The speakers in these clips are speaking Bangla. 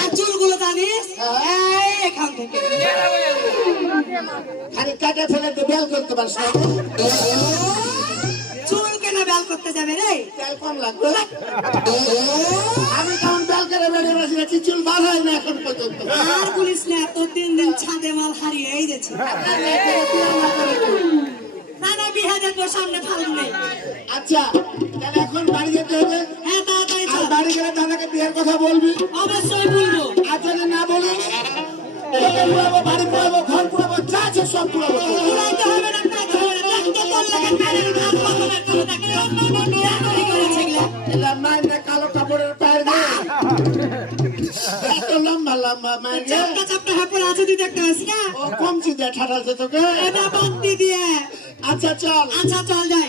আর চুলগুলো জানিস? এখান থেকে। খালি কাটে ফেলে তো বেল করতে পারছ না। চুল কেন বেল করতে যাবে রে? তেল কম লাগবে। আমি কেমন বেল করে বেরিয়ে বেড়াচ্ছি চুল বার হয় না এখন পর্যন্ত। আর বলিস না তো দিন দিন ছাদে মাল হারিয়েই না না না বিহা দেখব সামনে ফালুন নেই আচ্ছা তাহলে এখন বাড়ি যেতে হবে? দাদাকে বিয়ের কথা বলবি? অবশ্যই বলব। আর যদি না বলিস তোকে পুরাবো বাড়ি পুরাবো ঘর পুরাবো যা আছে সব পুরাবো। পুরাইতে হবে না কালো কাপড়ের পায়ের লম্বা লম্বা মাইনে। চাপটা চাপটা আছে না? ও কমছি তোকে। এটা দিয়ে। আচ্ছা চল। আচ্ছা চল যাই।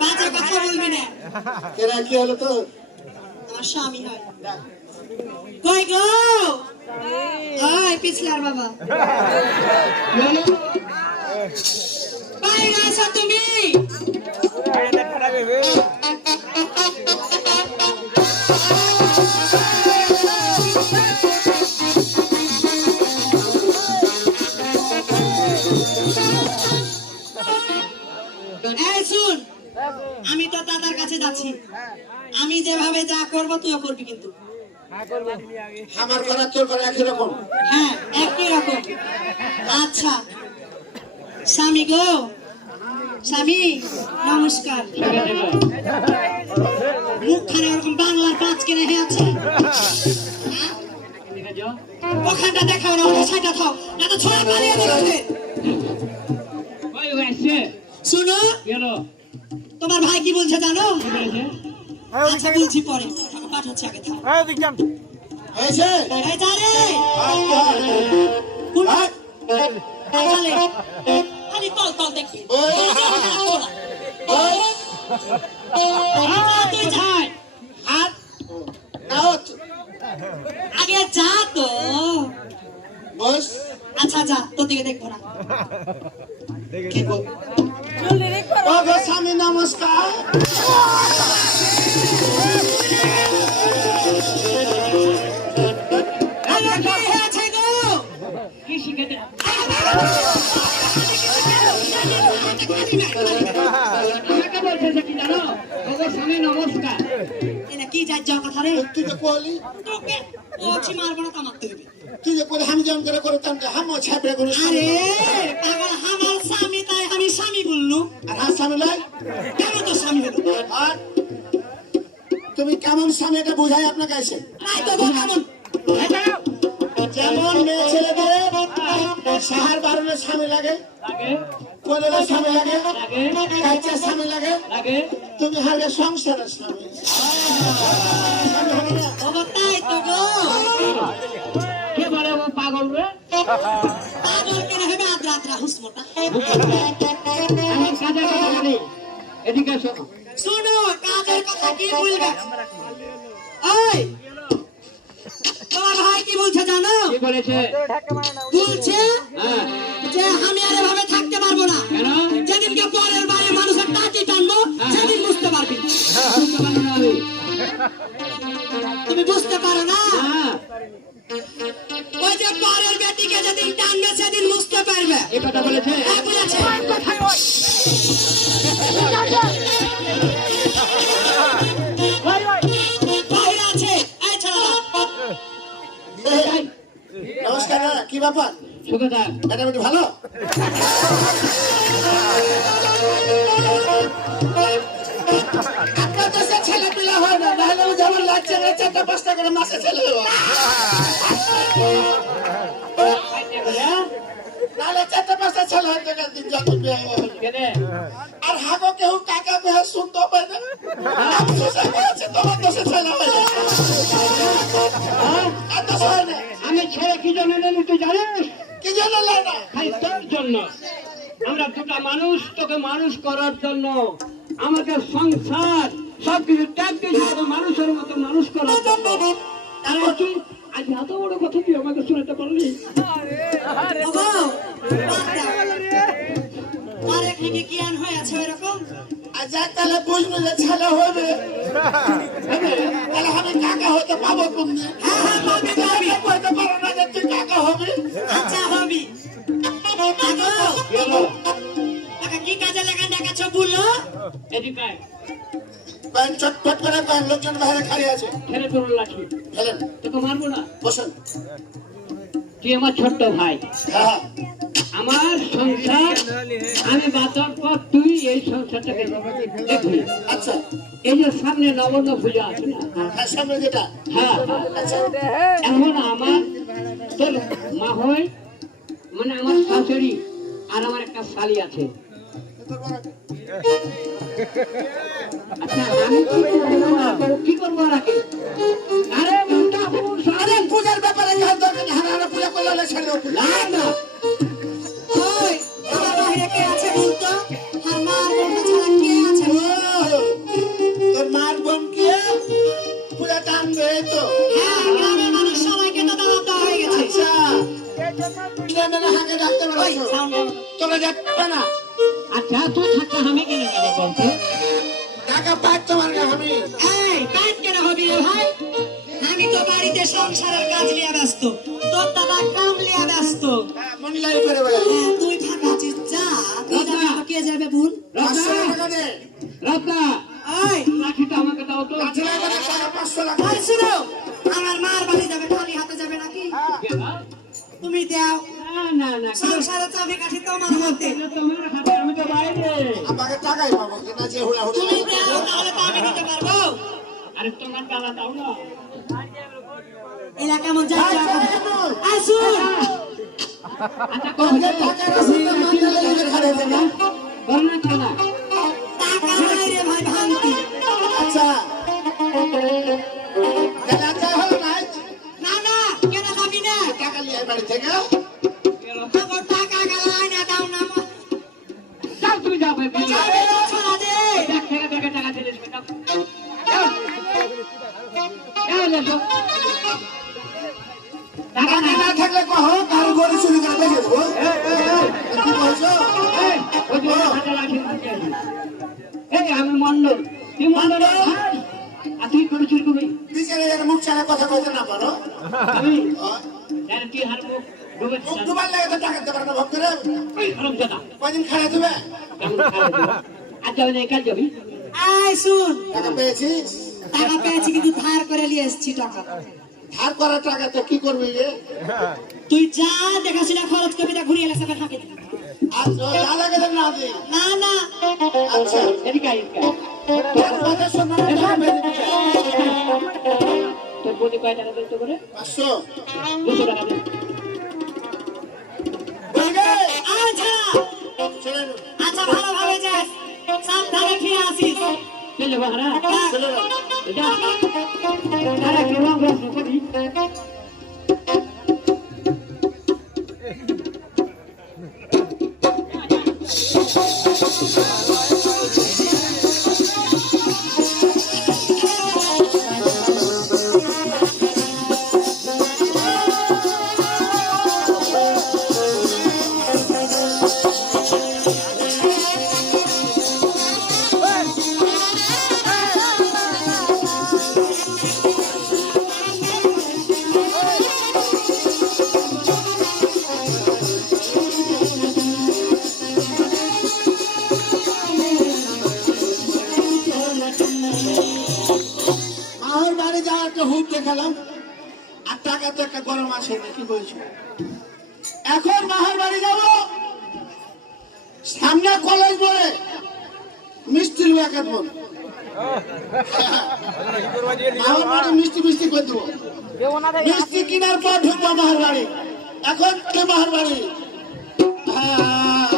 বাজে কথা বলবি না। এরা কি হলো তো আমার স্বামী হয়। কই গো? ওই পিছলার বাবা। বাইরে তুমি? আমার করা তোর করা একই রকম? হ্যাঁ একই রকম। আচ্ছা। স্বামী গো। স্বামী, নমস্কার। মুখখানে ওরকম বাংলার পাঁচ কেনে হয়ে আছে। হ্যাঁ? ওখানটা দেখাও না ওটা সাইটা থাও না তো ছড়া পালিয়ে দেবে শুনো, তোমার ভাই কি বলছে জানো? আচ্ছা বলছি পরে। পাঠাচ্ছি আগে খালি দেখবি ওই, ওই, তুই যাই হাত আগে যা তো। আচ্ছা যা তোর দিকে দেখব না। স্বামী নমস্কার। নমস্কার কি যাই যাও কথা রে? তুই যে কলি তোকে ওছি মারবো না তামাকতে হবে তুই যে কলি আমি যেমন করে করতাম যে হামো ছাপড়ে করে আরে পাগল আমার স্বামী তাই আমি স্বামী বললু আর হাত স্বামী লাই কেন তো স্বামী হলো? আর তুমি কেমন স্বামী এটা বুঝাই আপনাকে এসে। তাই তো কেমন যেমন মেয়ে ছেলেদের সাহার বারণে স্বামী লাগে। লাগে। কোলের স্বামী লাগে। লাগে। স্বামী লাগে। লাগে। তুমি হালে সংসারের স্বামী। কে বলে পাগল রে? পাগল কেন হবে? এদিকে শোনো শুনো কাজের কথা কি বলবে? ওই বলছে জানো? কি বলেছে? বলছে হ্যাঁ। যে আমি আর এভাবে থাকতে পারব না। যেদিনকে পরের বাড়ির মানুষের টাকি টানবো সেদিন বুঝতে পারবি। আমি। তুমি বুঝতে পারো না? হ্যাঁ। ওই যে পরের বেটিকে যেদিন টানবে সেদিন বুঝতে পারবে। এই কথা বলেছে? ব্যাপার? সুখে থাক মোটামুটি ভালো? আপনার ছেলে পিলা হয় না নাহলে যেমন লাগছে চারটা পাঁচটা করে মাসে ছেলে দেবো। নাহলে চারটা পাঁচটা ছেলে হয় দিন যত আর হাগো কেউ কাকা বেহে শুনতে না? আফসোস তোমার দোষে ছেলে হয় না। আর দোষ হয় না? আমি ছেলে কি জন্য নিলি তুই জানিস না না না খালি তোর জন্য আমরা দুটা মানুষ তোকে মানুষ করার জন্য আমাকে সংসার সবকিছু ত্যাগ তোকে মানুষের মতো মানুষ করার জন্য তুই আজ এত বড় কথা তুই আমাকে শোনাতে পারলি ওগো, আর এখানে জ্ঞান হয়ে আছে ওইরকম আর যাক তাহলে বুঝলো যে ছেলে হবে। তাহলে আমি কাকা হতে পাবো কোনদিন? হ্যাঁ হ্যাঁ পাবি পাবি বলতে পারো না যে তুই কাকা হবি। আচ্ছা হবি। আগো, গেলো টাকা কি কাজে লাগান দেখাচ্ছ বলল কয়েন চটপট করে কয়েন লোকজন বাইরে খালি আছে। ছেড়ে তোর লাঠি। ফেলেন তোকে মারবো না? বসেন। তুই আমার ছোট্ট ভাই। হ্যাঁ। আমার সংসার আমি বাঁচার পর তুই এই সংসারটাকে দেখবি। আচ্ছা এই যে সামনে নবর্ণ পূজা আছে হ্যাঁ হ্যাঁ। আচ্ছা। এখন আমার তোর মা হয় মানে আমার শাশুড়ি আর আমার একটা শালি আছে। আচ্ছা আমি কি করব? কি করব আর পূজার ব্যাপারে পূজা করলে। না, না। ওই আমার বাইরে কে আছে বলতো আর মার বোনটা ছাড়া কে আছে ও, তোর মার বোন কে? পূজা টানবে এই তো। হ্যাঁ গ্রামের মানুষ সবাইকে তো দাওয়াত দেওয়া হয়ে গেছে। আচ্ছা। কিনে ডাকতে পারছ সাউন্ড তোরা না। আচ্ছা তুই থাকতে আমি কেন যাব বলতো। টাকা পাক তোমার আমি। এই কাজ কেন হবি ভাই? আমি তো বাড়িতে সংসারের কাজ লিয়ে ব্যস্ত। তোর দাদা কাম আমাকে টাকাই পাবো কিনা যে হুড়া হুড়ি তুমি দাও তাহলে তো আমি দিতে পারব। আরে তোমার ডালা দাও না। এলাকা কেমন যাচ্ছে আসুন আচ্ছা। টাকা লেগে টাকা নাই রে ভাই ভাঙতি। আচ্ছা। টাকা না থাকলে কহ কারও গরু চুরি করে দেখে দেবো কি বলছো? এই, আমি মন্ডল তুই মন্ডল আর তুই করে চুরি করবি? বিচারে যেন মুখ ছাড়া কথা কইতে না পারো। আমি? হ্যাঁ। তুই মুখ ডুবে ডুবার লাগে তো টাকা দিতে পারে না ভক্ত রে। ওই হারাম জাদা। কদিন খাড়া দেবে? আর যাবে না কাল যাবি? আয় শুন। টাকা পেয়েছিস? টাকা পেয়েছি কিন্তু ধার করে নিয়ে এসেছি টাকা। ধার করা টাকা তো কি করবি রে? তুই যা দেখাশোনা খরচ করবি তা ঘুরিয়ে এলাকা থাকে। আচ্ছা দাদাকে তো না না না। আচ্ছা। এদিকে আয়, এদিকে তোর কথা শোনো। তোর বলি কয় টাকা দিতে করে? পাঁচশো। দুশো টাকা দে এলো। আচ্ছা ভালোভাবে যাস। সাবধানে ফিরে আসিস। চলে যাব হারা চলে এলো। যা হারা কেমন প্রশ্ন করি মামার বাড়ি যাওয়ার একটা হুক দেখালাম। আর টাকা তো একটা গরম আছে না কি বলছো? এখন মামার বাড়ি যাব। সামনে কলেজ বলে, মিষ্টি লুয়া কাটবো। মামার বাড়ি মিষ্টি মিষ্টি করে দেবো। মিষ্টি কেনার পর ঢুকবো মাহার বাড়ি। এখন কে মাহার বাড়ি? হ্যাঁ।